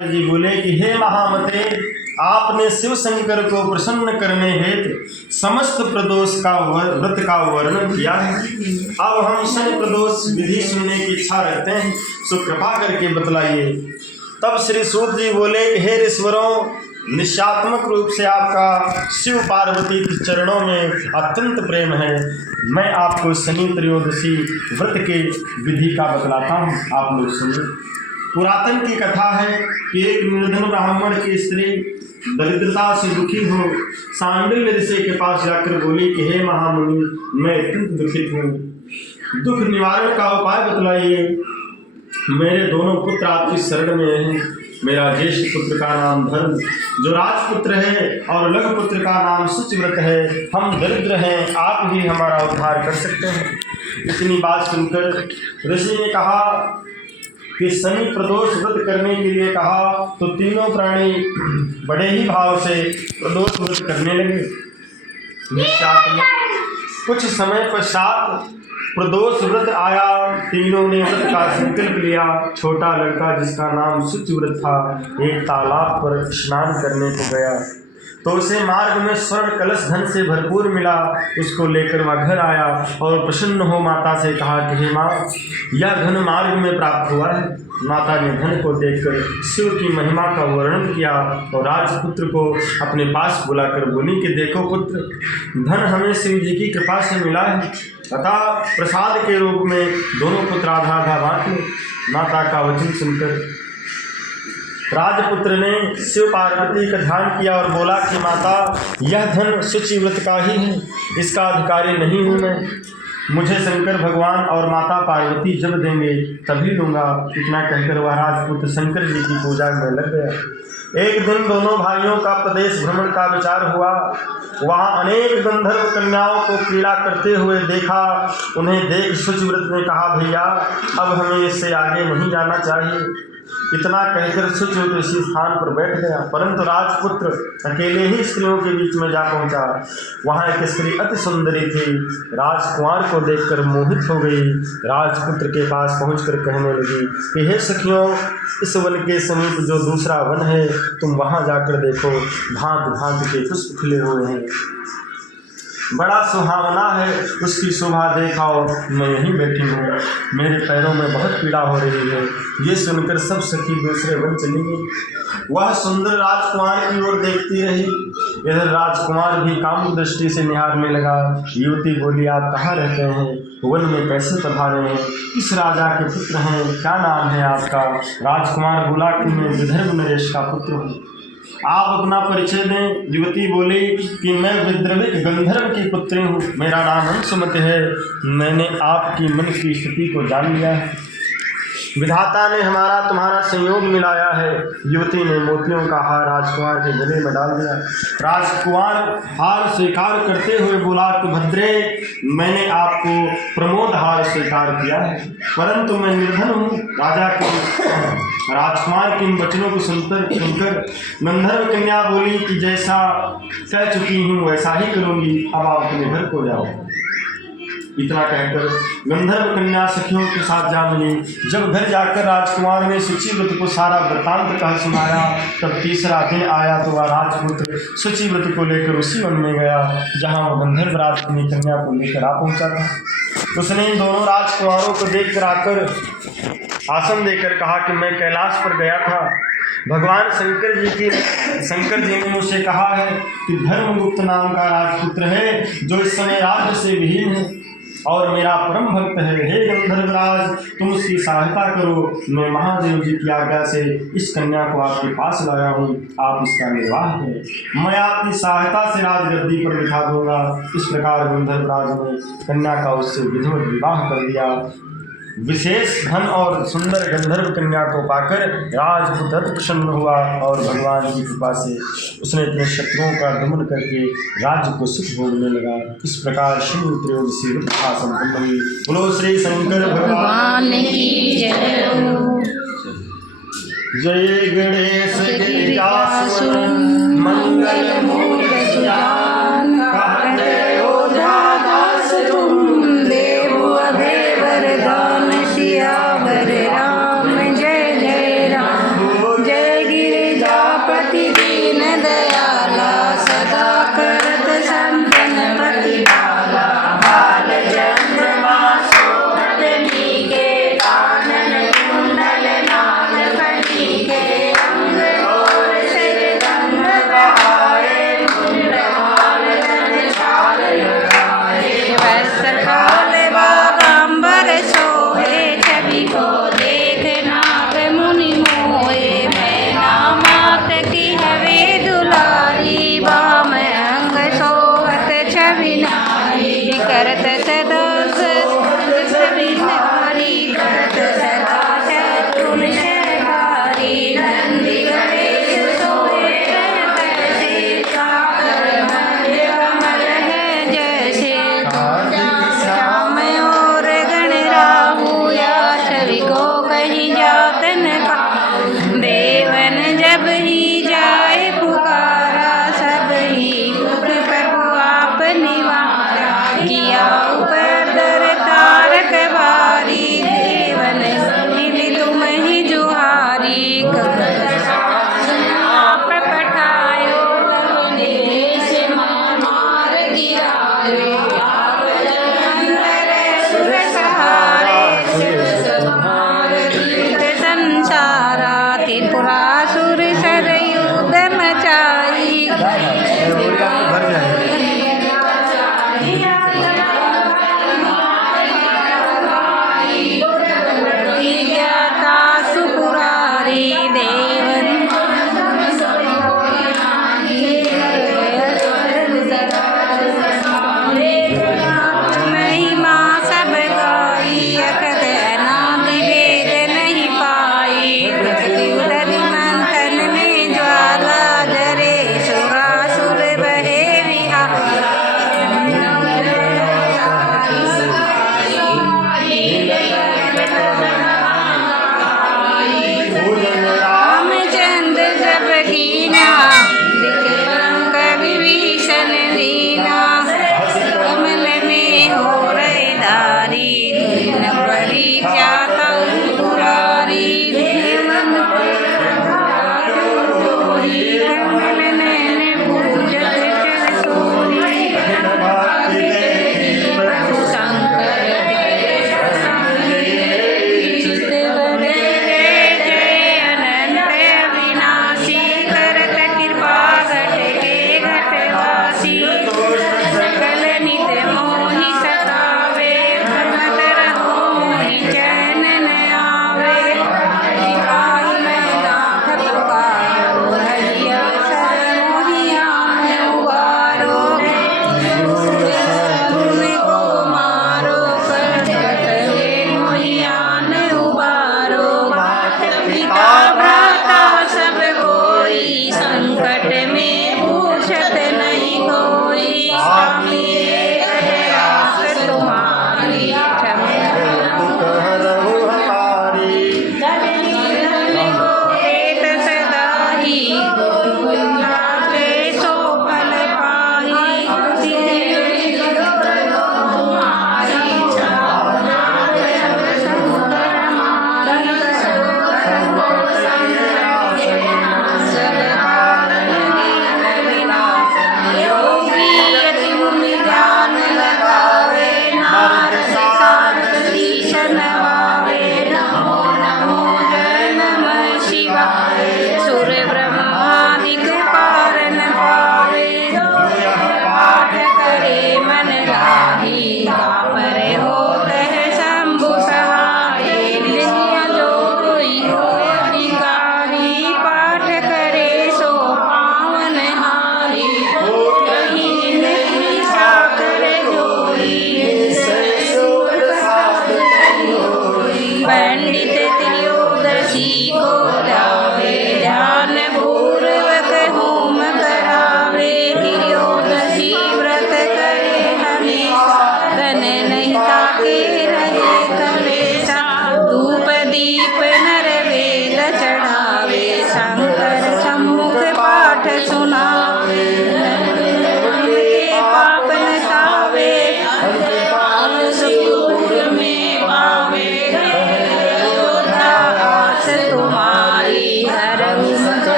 जी बोले कि हे महामते, आपने शिव शंकर को प्रसन्न करने हेतु समस्त प्रदोष का व्रत का वर्णन किया है। अब हम शनि प्रदोष विधि सुनने की इच्छा रखते हैं, सो कृपा करके बतलाइए। तब श्री सूत जी बोले कि हे ऋषवरों, निश्चात्मक रूप से आपका शिव पार्वती के चरणों में अत्यंत प्रेम है। मैं आपको शनि त्रयोदशी व्रत के विधि का बतलाता हूँ, आप लोग सुनिए। पुरातन की कथा है कि एक निर्धन ब्राह्मण की स्त्री दरिद्रता से दुखी हो सांडिल्य ऋषि के पास जाकर बोली कि हे महामुनि, मैं अत्यंत दुखित हूँ, दुख निवारण का उपाय बतलाइए। मेरे दोनों पुत्र आपकी शरण में हैं। मेरा ज्येष्ठ पुत्र का नाम धर्म जो राजपुत्र है और लघु पुत्र का नाम शुचिव्रत है। हम दरिद्र हैं, आप ही हमारा उद्धार कर सकते हैं। इतनी बात सुनकर ऋषि ने कहा कि शनि प्रदोष व्रत करने के लिए कहा तो तीनों प्राणी बड़े ही भाव से प्रदोष व्रत करने लगे। कुछ समय पश्चात प्रदोष व्रत आया। तीनों ने व्रत का संकल्प लिया। छोटा लड़का जिसका नाम शुचिव्रत था एक तालाब पर स्नान करने को गया तो उसे मार्ग में स्वर्ण कलश धन से भरपूर मिला। उसको लेकर वह घर आया और प्रसन्न हो माता से कहा कि हे माँ, यह धन मार्ग में प्राप्त हुआ है। माता ने धन को देखकर शिव की महिमा का वर्णन किया और राजपुत्र को अपने पास बुलाकर बोली कि देखो पुत्र, धन हमें शिव जी की कृपा से मिला है, अतः प्रसाद के रूप में दोनों पुत्र आधा आधा बांट लो। माता का वचन सुनकर राजपुत्र ने शिव पार्वती का ध्यान किया और बोला कि माता, यह धन शुचिव्रत का ही है, इसका अधिकारी नहीं हूँ मैं। मुझे शंकर भगवान और माता पार्वती जब देंगे तभी लूँगा। इतना कहकर वह राजपुत्र शंकर जी की पूजा में लग गया। एक दिन दोनों भाइयों का प्रदेश भ्रमण का विचार हुआ। वहाँ अनेक गंधर्व कन्याओं को क्रीड़ा करते हुए देखा। उन्हें देख शुचिव्रत ने कहा, भैया अब हमें इससे आगे नहीं जाना चाहिए। इतना कहकर शुचिव्रत उसी स्थान पर बैठ गया, परंतु राजपुत्र अकेले ही स्त्रियों के बीच में जा पहुंचा। वहां एक स्त्री अति सुंदरी थी। राजकुमार को देखकर मोहित हो गई। राजपुत्र के पास पहुंचकर कहने लगी कि हे सखियों, इस वन के समीप जो दूसरा वन है तुम वहां जाकर देखो, भांत भांत के पुष्प खिले हुए हैं, बड़ा सुहावना है। उसकी शोभा देखाओ, मैं यहीं बैठी हूँ, मेरे पैरों में बहुत पीड़ा हो रही है। ये सुनकर सब सखी दूसरे वन चली गई। वह सुंदर राजकुमार की ओर देखती रही। इधर राजकुमार भी काम दृष्टि से निहारने लगा। युवती बोली, आप कहाँ रहते हैं, वन में कैसे पधारे हैं, किस राजा के पुत्र हैं, क्या नाम है आपका? राजकुमार बोला कि मैं विदर्भ नरेश का पुत्र हूँ, आप अपना परिचय दें। युवती बोली कि मैं विद्रविक गंधर्व की पुत्री हूँ, मेरा नाम अंशुमति है। मैंने आपकी मन की स्थिति को जान लिया है, विधाता ने हमारा तुम्हारा संयोग मिलाया है। युवती ने मोतियों का हार राजकुमार के गले में डाल दिया। राजकुमार हार स्वीकार करते हुए बोला कि भद्रे, मैंने आपको प्रमोद हार स्वीकार किया है, परंतु मैं निर्धन हूँ। राजा के राजकुमार के वचनों को सुनकर गंधर्व कन्या बोली कि जैसा कह चुकी हूँ वैसा ही करूँगी, अब आप अपने घर को जाओ। इतना कहकर गंधर्व कन्या सखियों के साथ जा मिली। जब घर जाकर राजकुमार ने शुचिव्रत को सारा वृतांत कह सुनाया, तब तीसरा दिन आया तो वह राजपुत्र शुचिव्रत को लेकर उसी वन में गया जहाँ वह गंधर्व राज अपनी कन्या को लेकर आ पहुँचा था। उसने इन दोनों राजकुमारों को देख कर आकर आसन देकर कहा कि मैं कैलाश पर गया था। भगवान शंकर जी ने मुझसे कहा है कि धर्मगुप्त नाम का राजपुत्र है जो इस समय राज्य से विहीन है और मेरा परम भक्त है। हे गंधर्वराज, तुम उसकी सहायता करो। मैं महादेव जी की आज्ञा से इस कन्या को आपके पास लाया हूँ, आप इसका निर्वाह करें, मैं आपकी सहायता से राजगद्दी पर बिठा दूंगा। इस प्रकार गंधर्वराज ने कन्या का उससे विधिवत विवाह कर दिया। विशेष धन और सुंदर गंधर्व कन्या को पाकर राजपुत्र अति प्रसन्न हुआ और भगवान की कृपा से उसने अपने शत्रुओं का दमन करके राज्य को सुख भोगने लगा। इस प्रकार शनि त्रयोदशी व्रत कथा संपन्न हुई। बोलो श्री शंकर भगवान की जय। गणेश गिरिजासुर मंगल मूर्ति सुजान, कहते हो दास तुम देव अभय वरदान, सियावर राम जय जय राम, जय जब ही जाए पुकारा, सब ही दुख प्रभु आप निवारा। किया उपदर तारक बारी, देवन मिल तुम ही जुहारी। आप पठायो देश मार गिरायो, आप जलंधर सुर सहारे। संसारा त्रिपुरासुर सरयुद्ध मचाई, भर जाए।